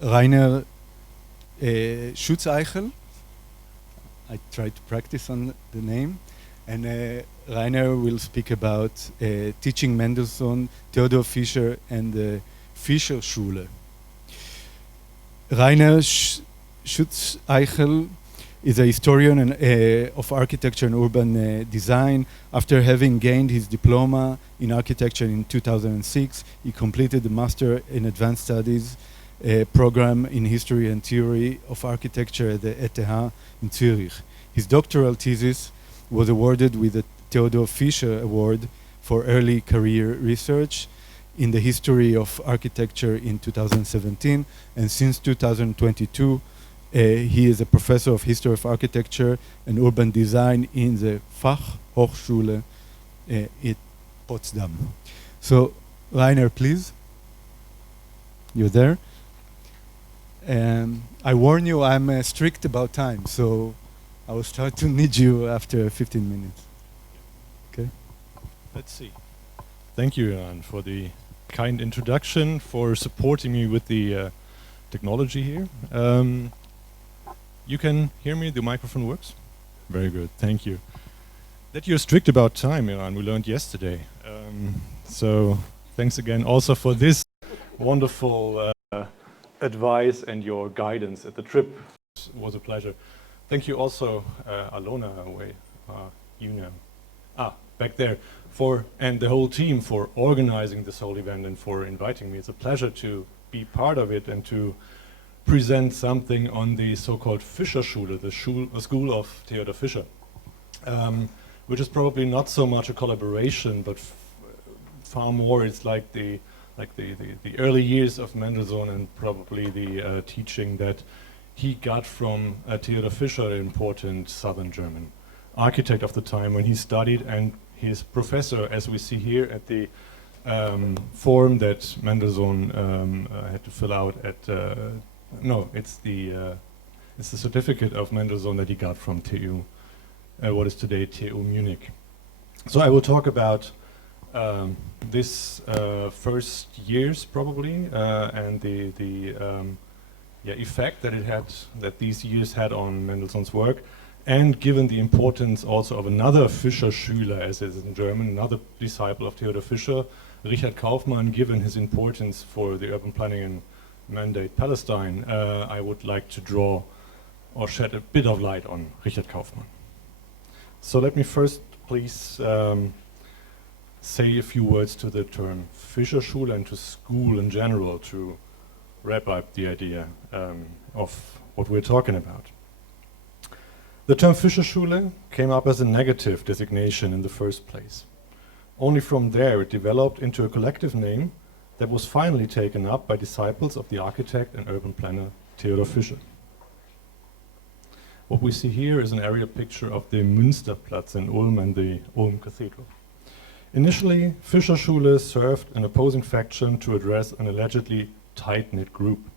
Rainer Schützeichel. I tried to practice on the name. And Rainer will speak about teaching Mendelsohn, Theodor Fischer, and the Fischerschule. Rainer Schützeichel is a historian of architecture and urban design. After having gained his diploma in architecture in 2006, he completed the Master in Advanced Studies program in History and Theory of Architecture at the ETH in Zurich. His doctoral thesis was awarded with the Theodor Fischer Award for Early Career Research in the History of Architecture in 2017, and since 2022, he is a professor of History of Architecture and Urban Design in the Fachhochschule in Potsdam. So, Rainer, please. You're there. I warn you, I'm strict about time, so I will start to need you after 15 minutes. Okay? Let's see. Thank you, Jan, for the kind introduction, for supporting me with the technology here. You can hear me? The microphone works? Very good, thank you. That you're strict about time, Jan, we learned yesterday. So thanks again also for this wonderful advice and your guidance at the trip. It was a pleasure. Thank you also, Alona, you know. Back there, and the whole team for organizing this whole event and for inviting me. It's a pleasure to be part of it and to present something on the so-called Fischerschule, the school of Theodor Fischer, which is probably not so much a collaboration, but far more it's like the early years of Mendelsohn and probably the teaching that he got from Theodor Fischer, an important southern German architect of the time when he studied, and his professor, as we see here at the form that Mendelsohn had to fill out at, no, it's the certificate of Mendelsohn that he got from TU, what is today TU Munich. So I will talk about this first years probably and the effect that it had, that these years had on Mendelssohn's work, and given the importance also of another Fischerschüler, as it is in German, another disciple of Theodor Fischer, Richard Kaufmann, given his importance for the urban planning and mandate Palestine, I would like to draw or shed a bit of light on Richard Kaufmann. So let me first please say a few words to the term Fischerschule and to school in general to wrap up the idea of what we're talking about. The term Fischerschule came up as a negative designation in the first place. Only from there it developed into a collective name that was finally taken up by disciples of the architect and urban planner Theodor Fischer. What we see here is an aerial picture of the Münsterplatz in Ulm and the Ulm Cathedral. Initially, Fischerschule served an opposing faction to address an allegedly tight-knit group.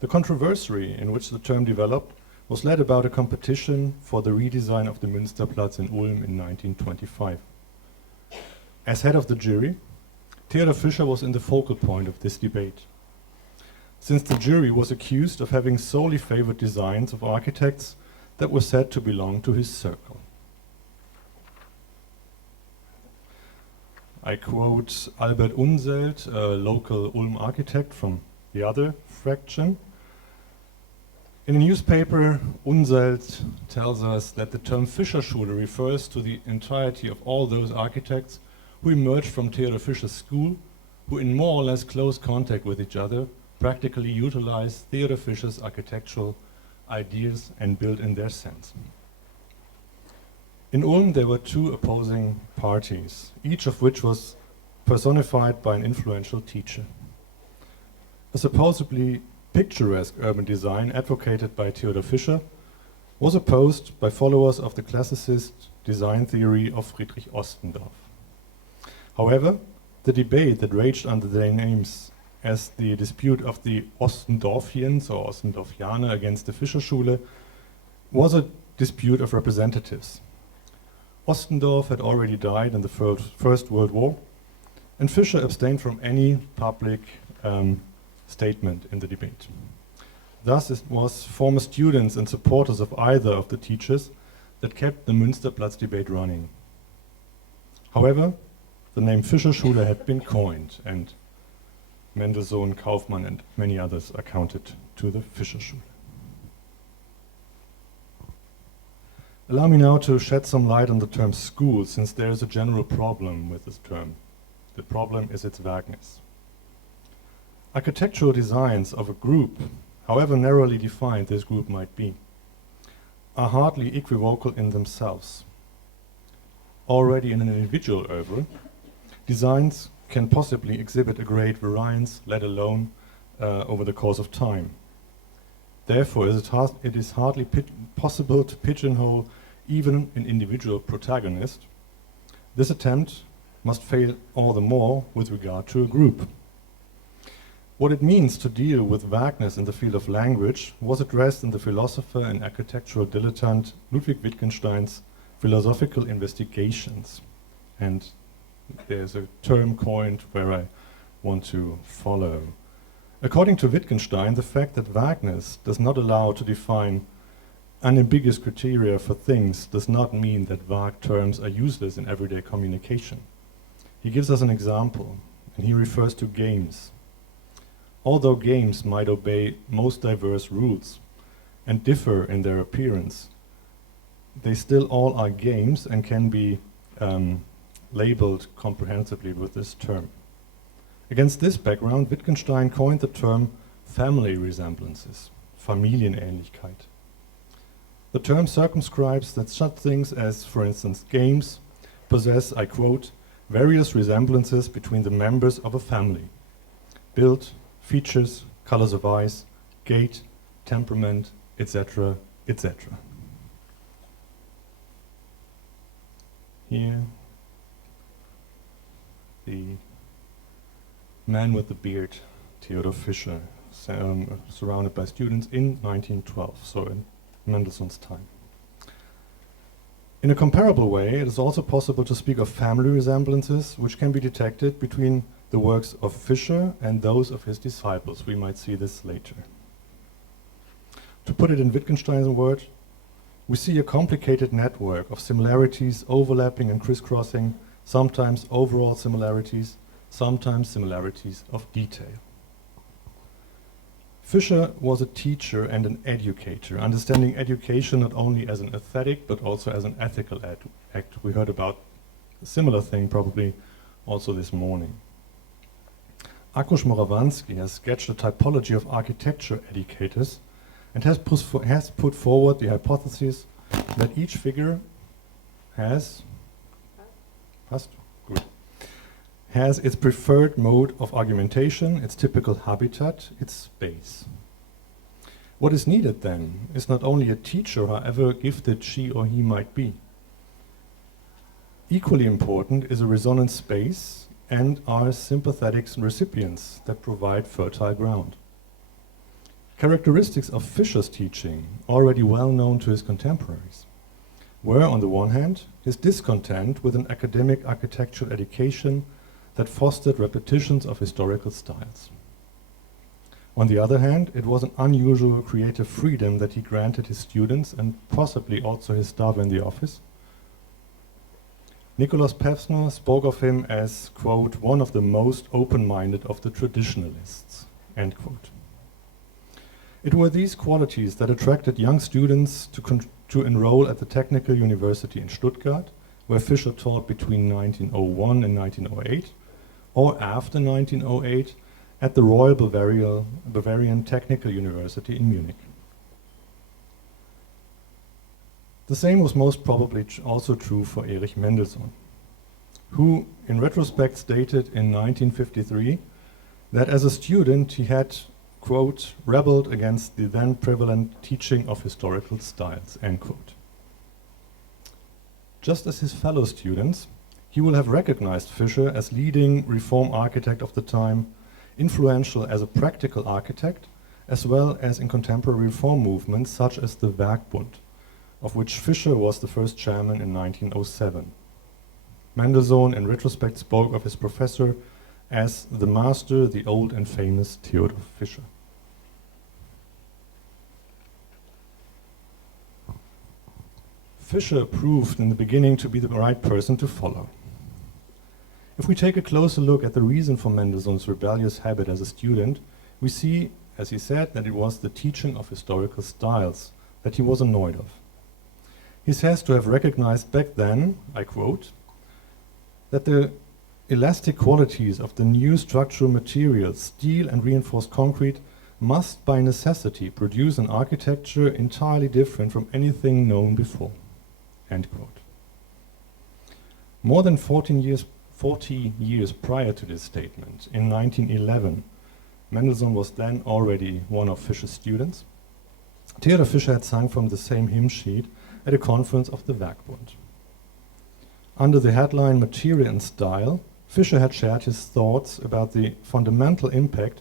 The controversy in which the term developed was led about a competition for the redesign of the Münsterplatz in Ulm in 1925. As head of the jury, Theodor Fischer was in the focal point of this debate. Since the jury was accused of having solely favored designs of architects that were said to belong to his circle. I quote Albert Unselt, a local Ulm architect from the other fraction. In a newspaper, Unselt tells us that the term Fischerschule refers to the entirety of all those architects who emerged from Theodor Fischer's school, who in more or less close contact with each other practically utilized Theodor Fischer's architectural ideas and built in their sense. In Ulm there were two opposing parties, each of which was personified by an influential teacher. A supposedly picturesque urban design advocated by Theodor Fischer was opposed by followers of the classicist design theory of Friedrich Ostendorf. However, the debate that raged under their names as the dispute of the Ostendorfians or Ostendorfianer against the Fischerschule was a dispute of representatives. Ostendorf had already died in the First World War, and Fischer abstained from any public statement in the debate. Thus, it was former students and supporters of either of the teachers that kept the Münsterplatz debate running. However, the name Fischerschule had been coined, and Mendelsohn, Kaufmann, and many others are counted to the Fischerschule. Allow me now to shed some light on the term school, since there is a general problem with this term. The problem is its vagueness. Architectural designs of a group, however narrowly defined this group might be, are hardly equivocal in themselves. Already in an individual oeuvre, designs can possibly exhibit a great variance, let alone over the course of time. Therefore, it is hardly possible to pigeonhole even an individual protagonist. This attempt must fail all the more with regard to a group. What it means to deal with vagueness in the field of language was addressed in the philosopher and architectural dilettante Ludwig Wittgenstein's Philosophical Investigations. And there's a term coined where I want to follow. According to Wittgenstein, the fact that vagueness does not allow to define unambiguous criteria for things does not mean that vague terms are useless in everyday communication. He gives us an example, and he refers to games. Although games might obey most diverse rules and differ in their appearance, they still all are games and can be labeled comprehensively with this term. Against this background, Wittgenstein coined the term family resemblances, Familienähnlichkeit. The term circumscribes that such things as, for instance, games possess, I quote, various resemblances between the members of a family: build, features, colors of eyes, gait, temperament, etc., etc. Here, the man with the beard, Theodor Fischer, surrounded by students in 1912, so in Mendelsohn's time. In a comparable way, it is also possible to speak of family resemblances which can be detected between the works of Fischer and those of his disciples. We might see this later. To put it in Wittgenstein's words, we see a complicated network of similarities overlapping and crisscrossing, sometimes overall similarities, sometimes similarities of detail. Fischer was a teacher and an educator, understanding education not only as an aesthetic but also as an ethical act. We heard about a similar thing probably also this morning. Akush Morawansky has sketched a typology of architecture educators and has put forward the hypothesis that each figure has its preferred mode of argumentation, its typical habitat, its space. What is needed then is not only a teacher, however gifted she or he might be. Equally important is a resonant space and our sympathetic recipients that provide fertile ground. Characteristics of Fischer's teaching, already well known to his contemporaries, were, on the one hand, his discontent with an academic architectural education that fostered repetitions of historical styles. On the other hand, it was an unusual creative freedom that he granted his students and possibly also his staff in the office. Nikolaus Pevsner spoke of him as, quote, one of the most open-minded of the traditionalists, end quote. It were these qualities that attracted young students to enroll at the Technical University in Stuttgart, where Fischer taught between 1901 and 1908, or after 1908 at the Royal Bavarian Technical University in Munich. The same was most probably also true for Erich Mendelsohn, who in retrospect stated in 1953 that as a student he had, quote, rebelled against the then prevalent teaching of historical styles, end quote. Just as his fellow students, he will have recognized Fischer as leading reform architect of the time, influential as a practical architect, as well as in contemporary reform movements such as the Werkbund, of which Fischer was the first chairman in 1907. Mendelsohn in retrospect spoke of his professor as the master, the old and famous Theodor Fischer. Fischer proved in the beginning to be the right person to follow. If we take a closer look at the reason for Mendelsohn's rebellious habit as a student, we see, as he said, that it was the teaching of historical styles that he was annoyed of. He says to have recognized back then, I quote, that the elastic qualities of the new structural materials, steel and reinforced concrete, must by necessity produce an architecture entirely different from anything known before. End quote. More than 40 years prior to this statement, in 1911, Mendelsohn was then already one of Fischer's students. Theodor Fischer had sung from the same hymn sheet at a conference of the Werkbund. Under the headline Material and Style, Fischer had shared his thoughts about the fundamental impact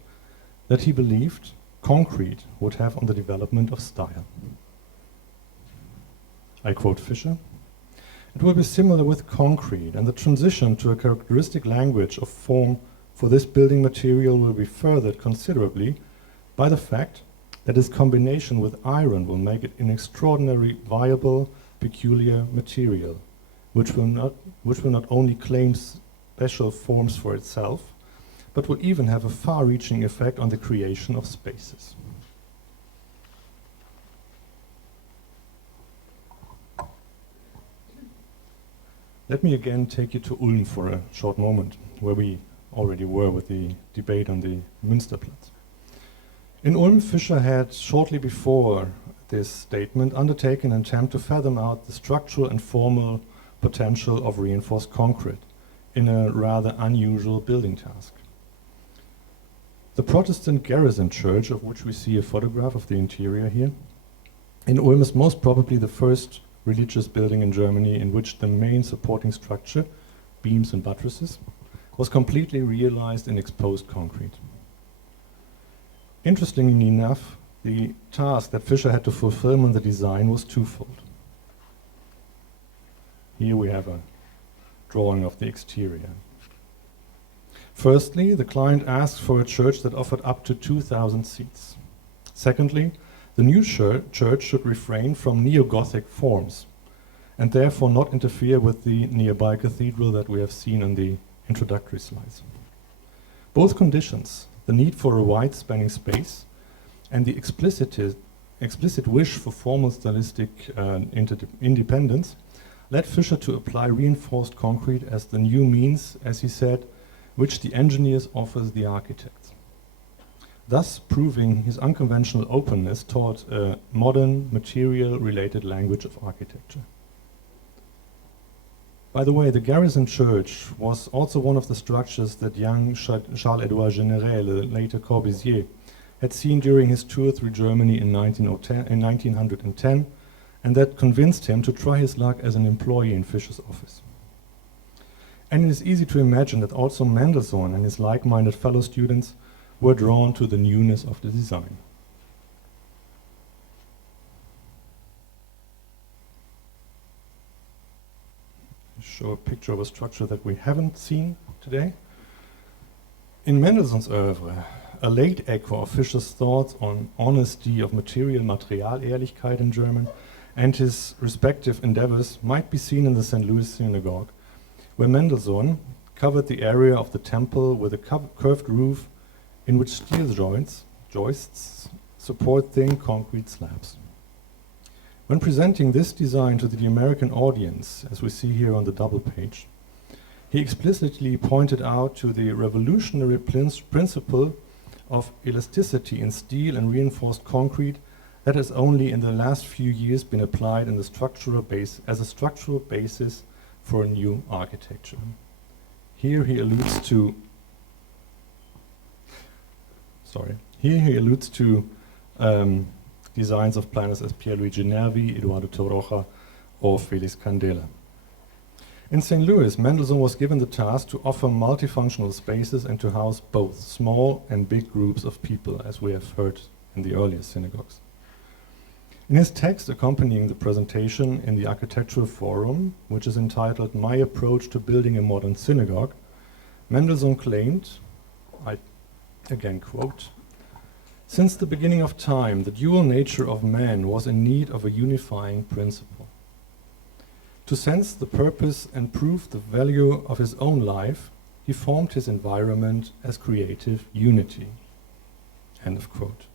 that he believed concrete would have on the development of style. I quote Fischer, "It will be similar with concrete, and the transition to a characteristic language of form for this building material will be furthered considerably by the fact that its combination with iron will make it an extraordinary, viable, peculiar material, which will not only claim special forms for itself, but will even have a far-reaching effect on the creation of spaces." Let me again take you to Ulm for a short moment, where we already were with the debate on the Münsterplatz. In Ulm, Fischer had, shortly before this statement, undertaken an attempt to fathom out the structural and formal potential of reinforced concrete in a rather unusual building task. The Protestant garrison church, of which we see a photograph of the interior here, in Ulm is most probably the first religious building in Germany in which the main supporting structure, beams and buttresses, was completely realized in exposed concrete. Interestingly enough, the task that Fischer had to fulfill in the design was twofold. Here we have a drawing of the exterior. Firstly, the client asked for a church that offered up to 2,000 seats. Secondly, the new church should refrain from neo-Gothic forms and therefore not interfere with the nearby cathedral that we have seen in the introductory slides. Both conditions, the need for a wide spanning space and the explicit wish for formal stylistic independence, led Fischer to apply reinforced concrete as the new means, as he said, which the engineers offers the architects, thus proving his unconventional openness toward a modern, material-related language of architecture. By the way, the garrison church was also one of the structures that young Charles-Édouard Générel, later Corbusier, had seen during his tour through Germany in 1910, and that convinced him to try his luck as an employee in Fischer's office. And it is easy to imagine that also Mendelsohn and his like-minded fellow students were drawn to the newness of the design. I show a picture of a structure that we haven't seen today. In Mendelsohn's oeuvre, a late echo of Fischer's thoughts on honesty of material, Materialehrlichkeit in German, and his respective endeavors might be seen in the St. Louis Synagogue, where Mendelsohn covered the area of the temple with a curved roof in which steel joists support thin concrete slabs. When presenting this design to the American audience, as we see here on the double page, he explicitly pointed out to the revolutionary principle of elasticity in steel and reinforced concrete that has only in the last few years been applied in the as a structural basis for a new architecture. Here he alludes to designs of planners as Pierluigi Nervi, Edoardo Torroja, or Felix Candela. In St. Louis, Mendelsohn was given the task to offer multifunctional spaces and to house both small and big groups of people, as we have heard in the earlier synagogues. In his text accompanying the presentation in the Architectural Forum, which is entitled My Approach to Building a Modern Synagogue, Mendelsohn claimed, I again quote, "Since the beginning of time, the dual nature of man was in need of a unifying principle. To sense the purpose and prove the value of his own life, he formed his environment as creative unity." End of quote.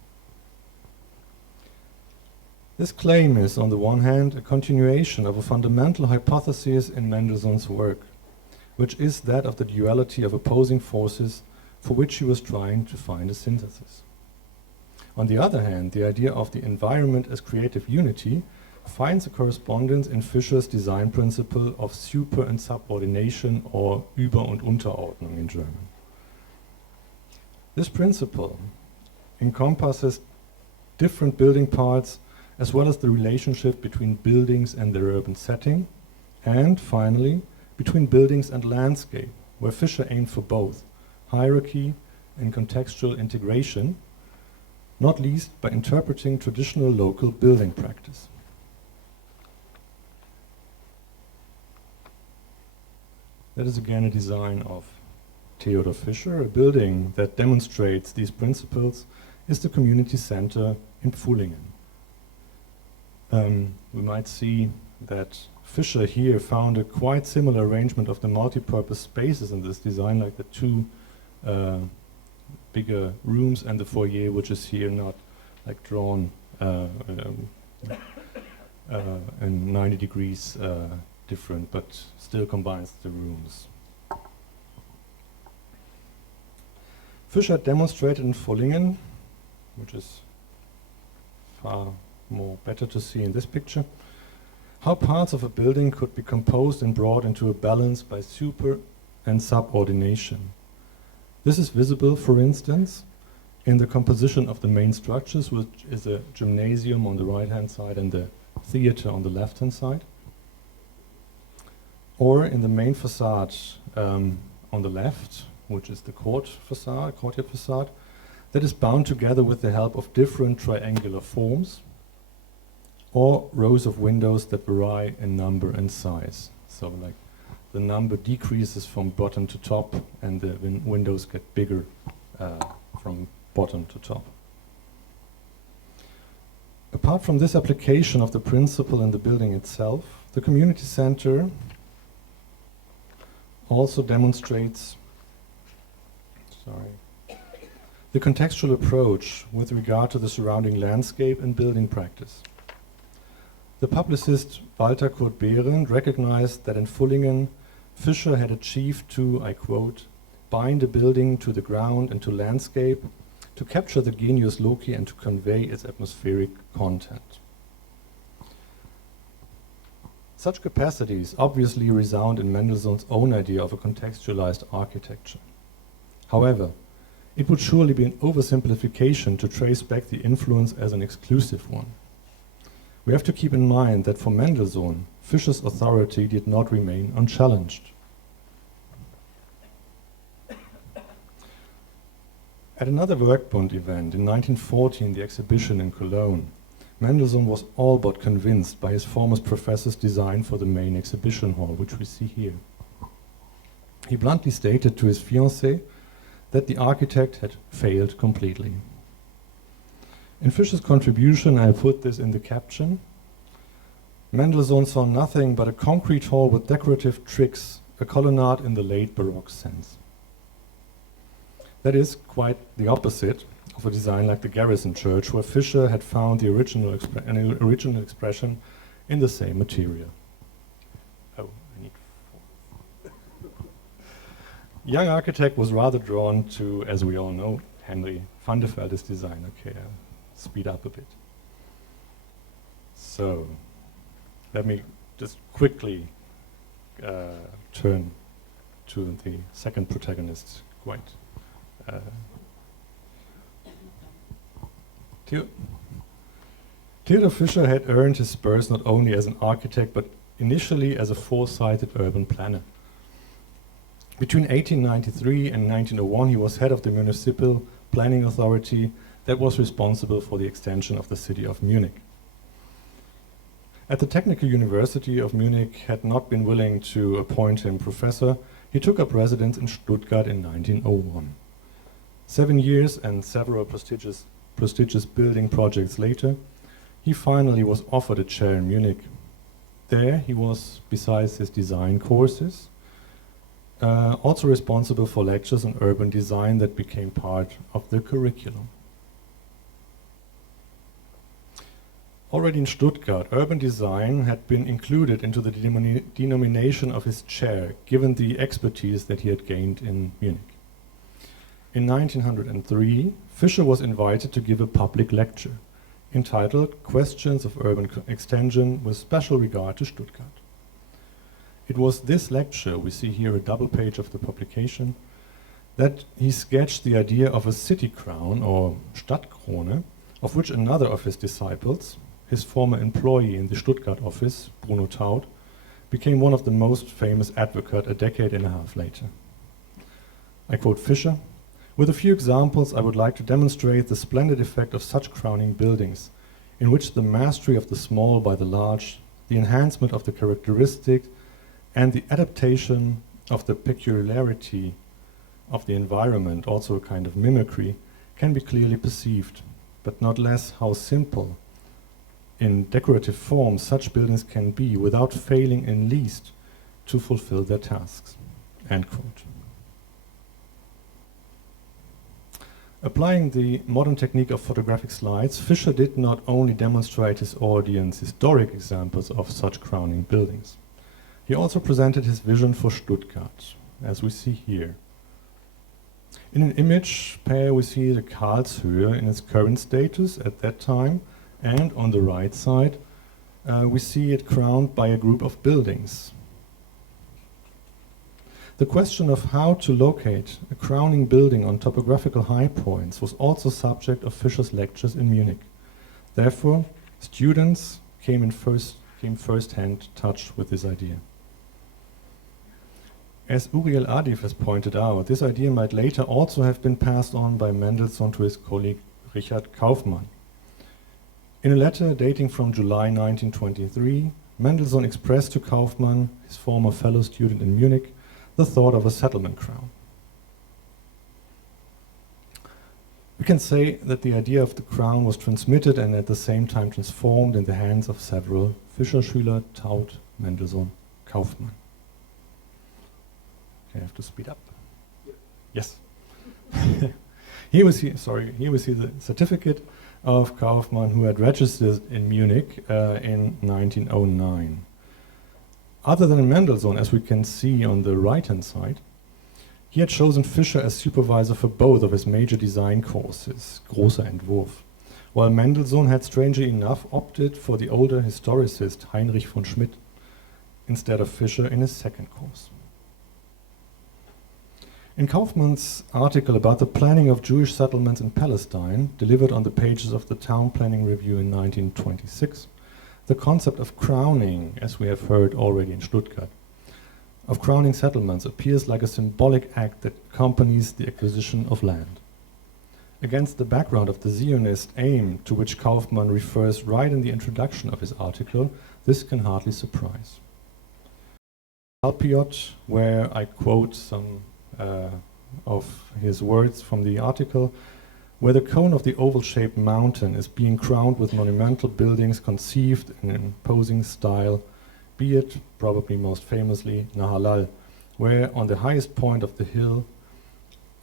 This claim is, on the one hand, a continuation of a fundamental hypothesis in Mendelssohn's work, which is that of the duality of opposing forces for which he was trying to find a synthesis. On the other hand, the idea of the environment as creative unity finds a correspondence in Fischer's design principle of super and subordination, or Über- und Unterordnung in German. This principle encompasses different building parts as well as the relationship between buildings and their urban setting, and finally, between buildings and landscape, where Fischer aimed for both hierarchy and contextual integration, not least by interpreting traditional local building practice. That is again a design of Theodor Fischer. A building that demonstrates these principles is the community center in Pfullingen. We might see that Fischer here found a quite similar arrangement of the multi-purpose spaces in this design, like the two bigger rooms and the foyer, which is here not like drawn in 90 degrees different, but still combines the rooms. Fischer demonstrated in Pfullingen, which is far more better to see in this picture, how parts of a building could be composed and brought into a balance by super and subordination. This is visible, for instance, in the composition of the main structures, which is a gymnasium on the right-hand side and the theater on the left-hand side, or in the main facade on the left, which is the courtyard facade, that is bound together with the help of different triangular forms, or rows of windows that vary in number and size. So like the number decreases from bottom to top and the windows get bigger from bottom to top. Apart from this application of the principle in the building itself, the community center also demonstrates the contextual approach with regard to the surrounding landscape and building practice. The publicist Walter Kurt Behrendt recognized that in Pfullingen, Fischer had achieved to, I quote, bind a building to the ground and to landscape, to capture the genius loci and to convey its atmospheric content. Such capacities obviously resound in Mendelssohn's own idea of a contextualized architecture. However, it would surely be an oversimplification to trace back the influence as an exclusive one. We have to keep in mind that for Mendelssohn, Fischer's authority did not remain unchallenged. At another Werkbund event in 1914, the exhibition in Cologne, Mendelssohn was all but convinced by his former professor's design for the main exhibition hall, which we see here. He bluntly stated to his fiancée that the architect had failed completely. In Fischer's contribution, I put this in the caption, Mendelssohn saw nothing but a concrete hall with decorative tricks, a colonnade in the late Baroque sense. That is quite the opposite of a design like the Garrison Church, where Fischer had found the original expression in the same material. Oh, I need 4. Young architect was rather drawn to, as we all know, Henry van der Velde's design. Okay, speed up a bit. So, let me just quickly turn to the second protagonist, quite. Theodor Fischer had earned his spurs not only as an architect, but initially as a foresighted urban planner. Between 1893 and 1901, he was head of the municipal planning authority that was responsible for the extension of the city of Munich. At the Technical University of Munich had not been willing to appoint him professor, he took up residence in Stuttgart in 1901. 7 years and several prestigious building projects later, he finally was offered a chair in Munich. There he was, besides his design courses, also responsible for lectures on urban design that became part of the curriculum. Already in Stuttgart, urban design had been included into the denomination of his chair, given the expertise that he had gained in Munich. In 1903, Fischer was invited to give a public lecture entitled Questions of Urban Extension with special regard to Stuttgart. It was this lecture, we see here a double page of the publication, that he sketched the idea of a city crown or Stadtkrone, of which another of his disciples, his former employee in the Stuttgart office, Bruno Taut, became one of the most famous advocates a decade and a half later. I quote Fischer, "With a few examples, I would like to demonstrate the splendid effect of such crowning buildings, in which the mastery of the small by the large, the enhancement of the characteristic, and the adaptation of the peculiarity of the environment, also a kind of mimicry, can be clearly perceived, but not less how simple in decorative form such buildings can be without failing in least to fulfill their tasks." End quote. Applying the modern technique of photographic slides, Fischer did not only demonstrate his audience historic examples of such crowning buildings. He also presented his vision for Stuttgart, as we see here. In an image pair, we see the Karlshöhe in its current status at that time, and on the right side, we see it crowned by a group of buildings. The question of how to locate a crowning building on topographical high points was also subject of Fischer's lectures in Munich. Therefore, students came first-hand touch with this idea. As Uriel Adif has pointed out, this idea might later also have been passed on by Mendelsohn to his colleague Richard Kaufmann. In a letter dating from July 1923, Mendelsohn expressed to Kaufmann, his former fellow student in Munich, the thought of a settlement crown. We can say that the idea of the crown was transmitted and at the same time transformed in the hands of several Fischerschüler, Taut, Mendelsohn, Kaufmann. Okay, I have to speed up. Yes. Here we see the certificate of Kaufmann, who had registered in Munich in 1909. Other than Mendelsohn, as we can see on the right-hand side, he had chosen Fischer as supervisor for both of his major design courses, Großer Entwurf, while Mendelsohn had strangely enough opted for the older historicist Heinrich von Schmidt instead of Fischer in his second course. In Kaufmann's article about the planning of Jewish settlements in Palestine, delivered on the pages of the Town Planning Review in 1926, the concept of crowning, as we have heard already in Stuttgart, of crowning settlements appears like a symbolic act that accompanies the acquisition of land. Against the background of the Zionist aim to which Kaufmann refers right in the introduction of his article, this can hardly surprise. Alpiot, where I quote some of his words from the article, where the cone of the oval-shaped mountain is being crowned with monumental buildings conceived in an imposing style, be it, probably most famously, Nahalal, where on the highest point of the hill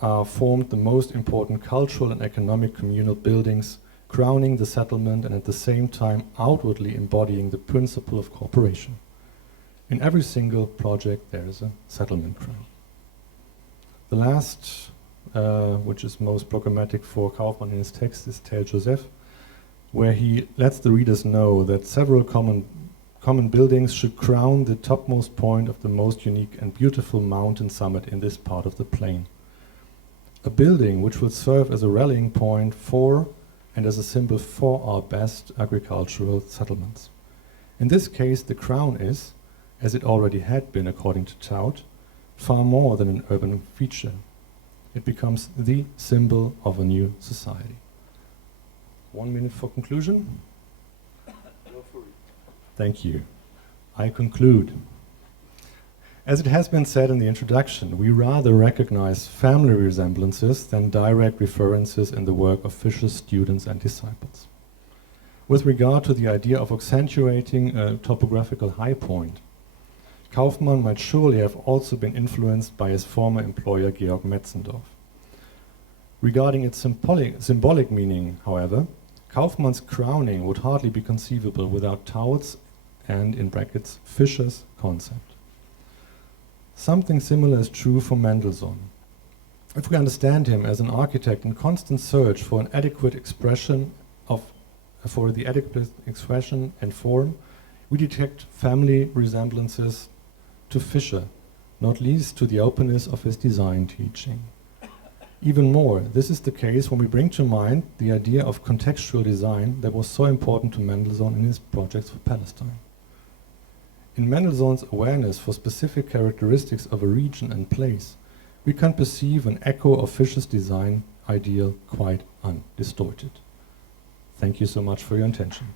are formed the most important cultural and economic communal buildings, crowning the settlement and at the same time outwardly embodying the principle of cooperation. In every single project there is a settlement crown. The last, which is most programmatic for Kaufmann in his text, is Tel Joseph, where he lets the readers know that several common buildings should crown the topmost point of the most unique and beautiful mountain summit in this part of the plain. A building which will serve as a rallying point for and as a symbol for our best agricultural settlements. In this case, the crown is, as it already had been according to Taut, far more than an urban feature. It becomes the symbol of a new society. 1 minute for conclusion. Thank you. I conclude. As it has been said in the introduction, we rather recognize family resemblances than direct references in the work of Fischer's students and disciples. With regard to the idea of accentuating a topographical high point, Kaufmann might surely have also been influenced by his former employer Georg Metzendorf. Regarding its symbolic meaning, however, Kaufmann's crowning would hardly be conceivable without Taut's and, in brackets, Fischer's concept. Something similar is true for Mendelsohn. If we understand him as an architect in constant search for an adequate expression for the adequate expression and form, we detect family resemblances to Fischer, not least to the openness of his design teaching. Even more, this is the case when we bring to mind the idea of contextual design that was so important to Mendelsohn in his projects for Palestine. In Mendelsohn's awareness for specific characteristics of a region and place, we can perceive an echo of Fischer's design ideal quite undistorted. Thank you so much for your attention.